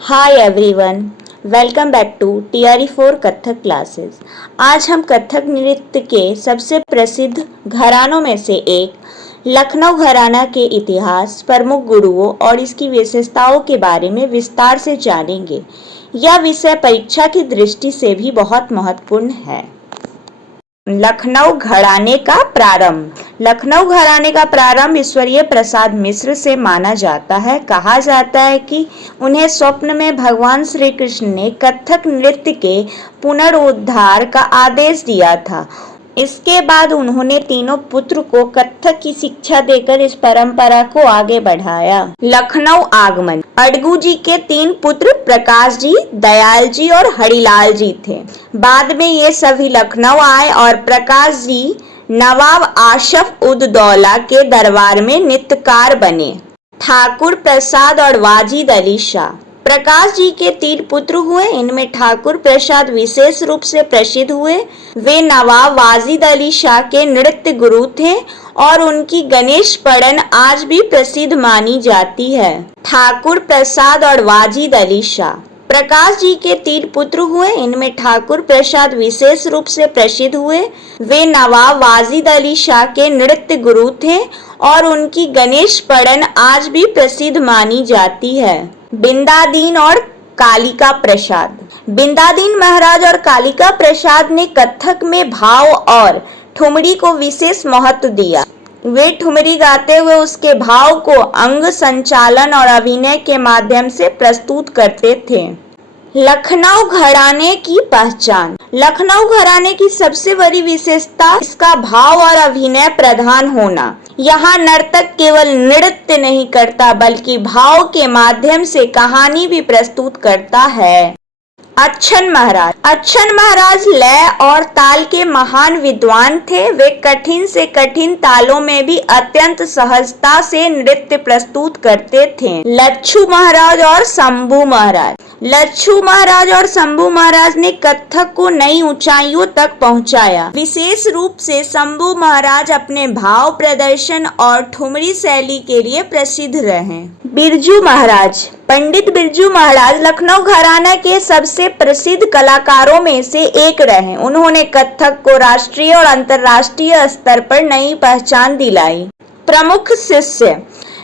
Hi everyone, welcome back to TRE4 Kathak classes. आज हम कथक नृत्य के सबसे प्रसिद्ध घरानों में से एक लखनऊ घराना के इतिहास, प्रमुख गुरुओं और इसकी विशेषताओं के बारे में विस्तार से जानेंगे। यह विषय परीक्षा की दृष्टि से भी बहुत महत्वपूर्ण है। लखनऊ घराने का प्रारंभ। लखनऊ घराने का प्रारंभ ईश्वरीय प्रसाद मिश्र से माना जाता है। कहा जाता है कि उन्हें स्वप्न में भगवान श्री कृष्ण ने कथक नृत्य के पुनरुद्धार का आदेश दिया था। इसके बाद उन्होंने तीनों पुत्र को कथक की शिक्षा देकर इस परंपरा को आगे बढ़ाया। लखनऊ आगमन। अडगू जी के 3 पुत्र प्रकाश जी, दयाल जी और हरिलाल जी थे। बाद में ये सभी लखनऊ आए और प्रकाश जी नवाब आशफ उद दौला के दरबार में नित्यकार बने। ठाकुर प्रसाद और वाजिद अली शाह। प्रकाश जी के 3 पुत्र हुए। इनमें ठाकुर प्रसाद विशेष रूप से प्रसिद्ध हुए। वे नवाब वाजिद अली शाह के नृत्य गुरु थे और उनकी गणेश पड़न आज भी प्रसिद्ध मानी जाती है। ठाकुर प्रसाद और वाजिद अली शाह। प्रकाश जी के 3 पुत्र हुए। इनमें ठाकुर प्रसाद विशेष रूप से प्रसिद्ध हुए। वे नवाब वाजिद अली शाह के नृत्य गुरु थे और उनकी गणेश पड़न आज भी प्रसिद्ध मानी जाती है। बिंदादीन और कालिका प्रसाद। बिंदादीन महाराज और कालिका प्रसाद ने कथक में भाव और ठुमरी को विशेष महत्व दिया। वे ठुमरी गाते हुए उसके भाव को अंग संचालन और अभिनय के माध्यम से प्रस्तुत करते थे। लखनऊ घराने की पहचान। लखनऊ घराने की सबसे बड़ी विशेषता इसका भाव और अभिनय प्रधान होना। यहाँ नर्तक केवल नृत्य नहीं करता बल्कि भाव के माध्यम से कहानी भी प्रस्तुत करता है। अच्छन महाराज। अच्छन महाराज लय और ताल के महान विद्वान थे। वे कठिन से कठिन तालों में भी अत्यंत सहजता से नृत्य प्रस्तुत करते थे। लच्छू महाराज और शंभू महाराज। लच्छू महाराज और शंभू महाराज ने कथक को नई ऊंचाइयों तक पहुंचाया। विशेष रूप से शंभू महाराज अपने भाव प्रदर्शन और ठुमरी शैली के लिए प्रसिद्ध रहे। बिरजू महाराज। पंडित बिरजू महाराज लखनऊ घराना के सबसे प्रसिद्ध कलाकारों में से एक रहे। उन्होंने कथक को राष्ट्रीय और अंतर्राष्ट्रीय स्तर पर नई पहचान दिलाई। प्रमुख शिष्य।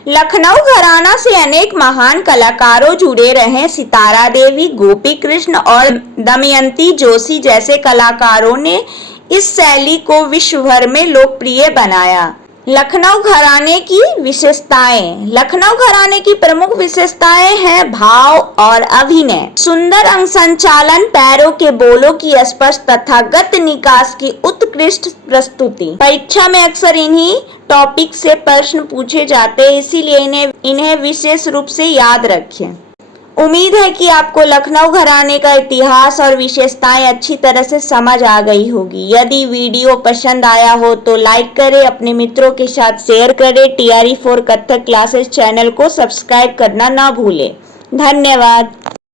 लखनऊ घराना से अनेक महान कलाकारों जुड़े रहे। सितारा देवी, गोपी कृष्ण और दमयंती जोशी जैसे कलाकारों ने इस शैली को विश्व भर में लोकप्रिय बनाया। लखनऊ घराने की विशेषताएं। लखनऊ घराने की प्रमुख विशेषताएं हैं भाव और अभिनय, सुंदर अंग संचालन, पैरों के बोलों की स्पष्ट तथा गत निकास की उत्कृष्ट प्रस्तुति। परीक्षा में अक्सर इन्हीं टॉपिक से प्रश्न पूछे जाते हैं, इसीलिए इन्हें विशेष रूप से याद रखें। उम्मीद है कि आपको लखनऊ घराने का इतिहास और विशेषताएं अच्छी तरह से समझ आ गई होगी। यदि वीडियो पसंद आया हो तो लाइक करें, अपने मित्रों के साथ शेयर करें। TRE4 कथक क्लासेस चैनल को सब्सक्राइब करना ना भूलें। धन्यवाद।